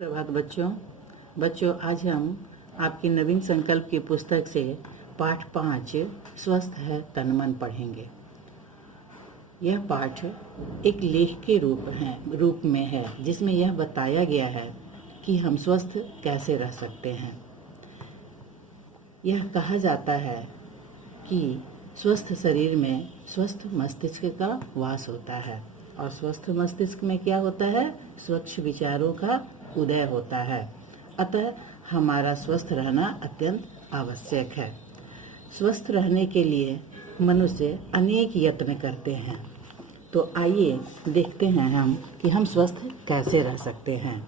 प्रभात बच्चों आज हम आपकी नवीन संकल्प की पुस्तक से पाठ 5 स्वस्थ है तन मन पढ़ेंगे। यह पाठ एक लेख के रूप में है जिसमें यह बताया गया है कि हम स्वस्थ कैसे रह सकते हैं। यह कहा जाता है कि स्वस्थ शरीर में स्वस्थ मस्तिष्क का वास होता है और स्वस्थ मस्तिष्क में क्या होता है? स्वच्छ विचारों का उदय होता है। अतः हमारा स्वस्थ रहना अत्यंत आवश्यक है। स्वस्थ रहने के लिए मनुष्य अनेक यत्न करते हैं। तो आइए देखते हैं हम कि हम स्वस्थ कैसे रह सकते हैं।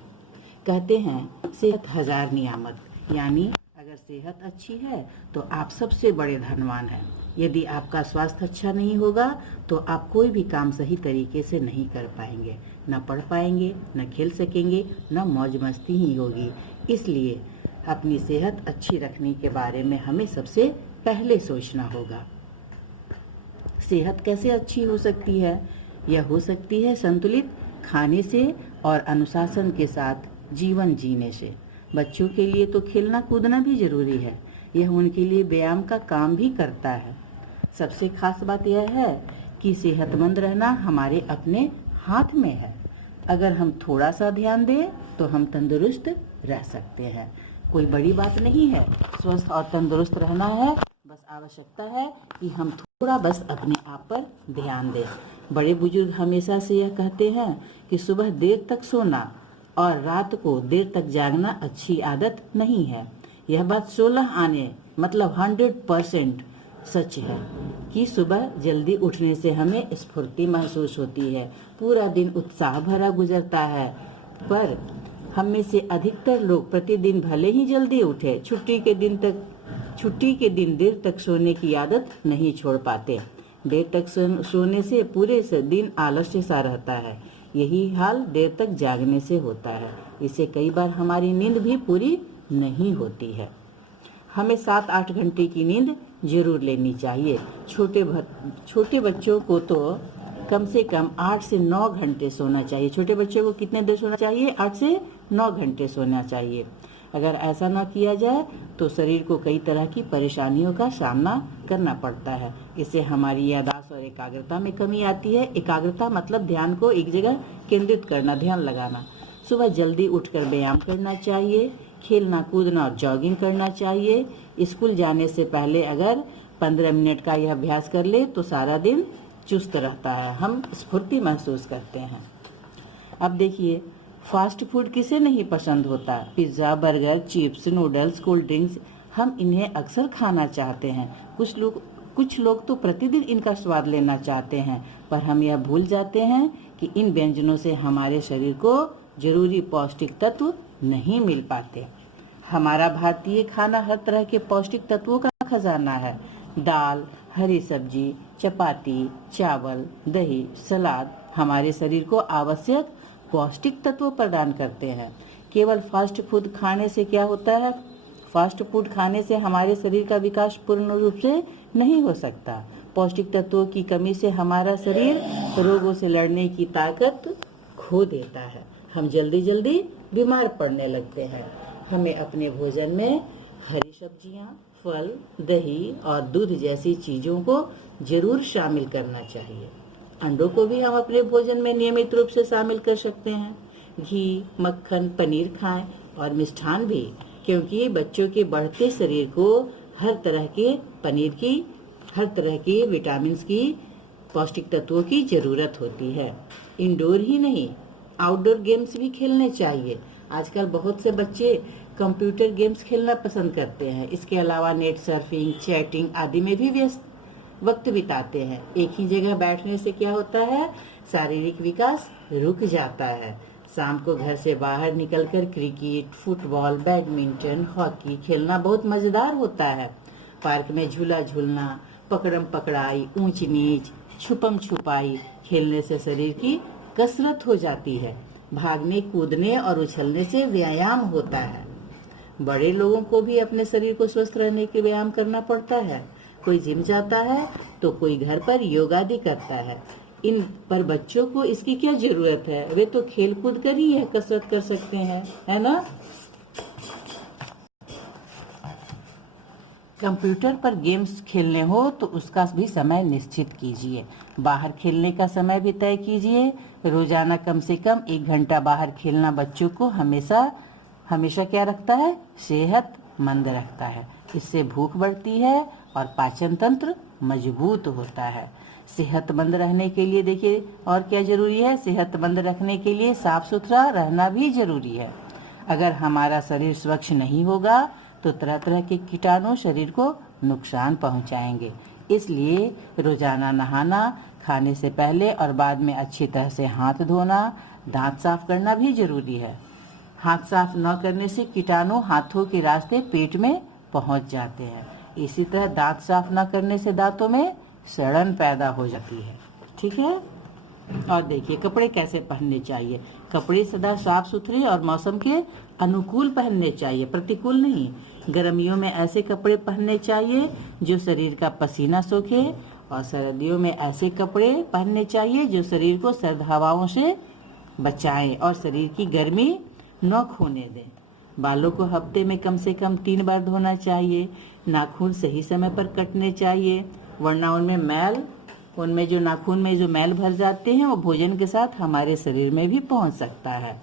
कहते हैं सेहत हजार नियामत, यानी अगर सेहत अच्छी है तो आप सबसे बड़े धनवान हैं। यदि आपका स्वास्थ्य अच्छा नहीं होगा तो आप कोई भी काम सही तरीके से नहीं कर पाएंगे, न पढ़ पाएंगे, न खेल सकेंगे, न मौज मस्ती ही होगी। इसलिए अपनी सेहत अच्छी रखने के बारे में हमें सबसे पहले सोचना होगा। सेहत कैसे अच्छी हो सकती है? यह हो सकती है संतुलित खाने से और अनुशासन के साथ जीवन जीने से। बच्चों के लिए तो खेलना कूदना भी जरूरी है। यह उनके लिए व्यायाम का काम भी करता है। सबसे खास बात यह है कि सेहतमंद रहना हमारे अपने हाथ में है। अगर हम थोड़ा सा ध्यान दें तो हम तंदुरुस्त रह सकते हैं। कोई बड़ी बात नहीं है, स्वस्थ और तंदुरुस्त रहना है। बस आवश्यकता है कि हम थोड़ा बस अपने आप पर ध्यान दें। बड़े बुजुर्ग हमेशा से यह कहते हैं कि सुबह देर तक सोना और रात को देर तक जागना अच्छी आदत नहीं है। यह बात 16 आने मतलब 100% सच है कि सुबह जल्दी उठने से हमें स्फूर्ति महसूस होती है, पूरा दिन उत्साह भरा गुजरता है। पर हम में से अधिकतर लोग प्रतिदिन भले ही जल्दी उठे, छुट्टी के दिन देर तक सोने की आदत नहीं छोड़ पाते। देर तक सोने से पूरे दिन आलस्य सा रहता है। यही हाल देर तक जागने से होता है। इससे कई बार हमारी नींद भी पूरी नहीं होती है। हमें 7-8 घंटे की नींद जरूर लेनी चाहिए। छोटे बच्चों को तो कम से कम 8 से 9 घंटे सोना चाहिए। छोटे बच्चों को कितने देर सोना चाहिए? 8 से 9 घंटे सोना चाहिए। अगर ऐसा न किया जाए तो शरीर को कई तरह की परेशानियों का सामना करना पड़ता है। इससे हमारी याददाश्त और एकाग्रता में कमी आती है। एकाग्रता मतलब ध्यान को एक जगह केंद्रित करना, ध्यान लगाना। सुबह जल्दी उठकर व्यायाम करना चाहिए, खेलना कूदना और जॉगिंग करना चाहिए। स्कूल जाने से पहले अगर 15 मिनट का यह अभ्यास कर ले तो सारा दिन चुस्त रहता है, हम स्फूर्ति महसूस करते हैं। अब देखिए, फास्ट फूड किसे नहीं पसंद होता? Pizza, burger, chips, noodles, cold drinks, हम इन्हें अक्सर खाना चाहते हैं। कुछ लोग तो प्रतिदिन इनका स्वाद लेना चाहते हैं, पर हम यह भूल जाते हैं कि इन व्यंजनों से हमारे शरीर को जरूरी पौष्टिक तत्व नहीं मिल पाते। हमारा भारतीय खाना हर तरह के पौष्टिक तत्वों का खजाना है। दाल, हरी सब्जी, चपाती, चावल, दही, सलाद हमारे शरीर को आवश्यक पौष्टिक तत्व प्रदान करते हैं। केवल फास्ट फूड खाने से क्या होता है? फास्ट फूड खाने से हमारे शरीर का विकास पूर्ण रूप से नहीं हो सकता। पौष्टिक तत्वों की कमी से हमारा शरीर रोगों से लड़ने की ताकत खो देता है। हम जल्दी बीमार पड़ने लगते हैं। हमें अपने भोजन में हरी सब्जियां, फल, दही और दूध जैसी चीज़ों को जरूर शामिल करना चाहिए। अंडों को भी हम अपने भोजन में नियमित रूप से शामिल कर सकते हैं। घी, मक्खन, पनीर खाएं और मिष्ठान भी, क्योंकि बच्चों के बढ़ते शरीर को हर तरह के विटामिन की, पौष्टिक तत्वों की जरूरत होती है। इंडोर ही नहीं, आउटडोर गेम्स भी खेलने चाहिए। आजकल बहुत से बच्चे कंप्यूटर गेम्स खेलना पसंद करते हैं। इसके अलावा नेट सर्फिंग, चैटिंग आदि में भी व्यस्त वक्त बिताते हैं। एक ही जगह बैठने से क्या होता है? शारीरिक विकास रुक जाता है। शाम को घर से बाहर निकलकर क्रिकेट, फुटबॉल, बैडमिंटन, हॉकी खेलना बहुत मजेदार होता है। पार्क में झूला झूलना, पकड़म पकड़ाई, ऊंच नीच, छुपम छुपाई खेलने से शरीर की कसरत हो जाती है। भागने, कूदने और उछलने से व्यायाम होता है। बड़े लोगों को भी अपने शरीर को स्वस्थ रहने के व्यायाम करना पड़ता है। कोई जिम जाता है तो कोई घर पर योगा भी करता है। इन पर बच्चों को इसकी क्या जरूरत है, वे तो खेल कूद कर ही है कसरत कर सकते हैं, है ना। कंप्यूटर पर गेम्स खेलने हो तो उसका भी समय निश्चित कीजिए, बाहर खेलने का समय भी तय कीजिए। रोजाना कम से कम 1 घंटा बाहर खेलना बच्चों को हमेशा हमेशा क्या रखता है, सेहतमंद रखता है। इससे भूख बढ़ती है और पाचन तंत्र मजबूत होता है। सेहतमंद रहने के लिए देखिए और क्या जरूरी है, सेहतमंद रखने के लिए साफ सुथरा रहना भी जरूरी है। अगर हमारा शरीर स्वच्छ नहीं होगा तो तरह तरह के कीटाणु शरीर को नुकसान पहुंचाएंगे। इसलिए रोजाना नहाना, खाने से पहले और बाद में अच्छी तरह से हाथ धोना, दांत साफ करना भी जरूरी है। हाथ साफ न करने से कीटाणु हाथों के रास्ते पेट में पहुंच जाते हैं। इसी तरह दांत साफ न करने से दांतों में सड़न पैदा हो जाती है। ठीक है। और देखिए कपड़े कैसे पहनने चाहिए। कपड़े सदा साफ सुथरे और मौसम के अनुकूल पहनने चाहिए, प्रतिकूल नहीं। गर्मियों में ऐसे कपड़े पहनने चाहिए जो शरीर का पसीना सोखे, और सर्दियों में ऐसे कपड़े पहनने चाहिए जो शरीर को सर्द हवाओं से बचाएं और शरीर की गर्मी न खोने दें। बालों को हफ्ते में कम से कम 3 बार धोना चाहिए। नाखून सही समय पर कटने चाहिए, वरना उनमें जो नाखून में जो मैल भर जाते हैं वो भोजन के साथ हमारे शरीर में भी पहुंच सकता है।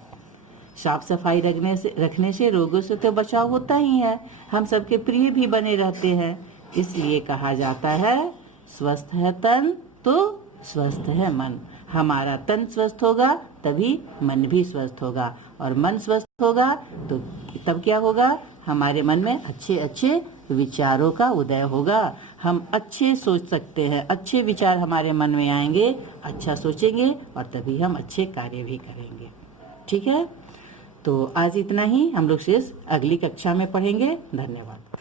साफ सफाई रखने से रोगों से तो बचाव होता ही है, हम सबके प्रिय भी बने रहते हैं। इसलिए कहा जाता है स्वस्थ है तन तो स्वस्थ है मन। हमारा तन स्वस्थ होगा तभी मन भी स्वस्थ होगा, और मन स्वस्थ होगा तो तब क्या होगा, हमारे मन में अच्छे अच्छे विचारों का उदय होगा। हम अच्छे सोच सकते हैं, अच्छे विचार हमारे मन में आएंगे, अच्छा सोचेंगे और तभी हम अच्छे कार्य भी करेंगे। ठीक है। तो आज इतना ही, हम लोग शेष अगली कक्षा में पढ़ेंगे। धन्यवाद।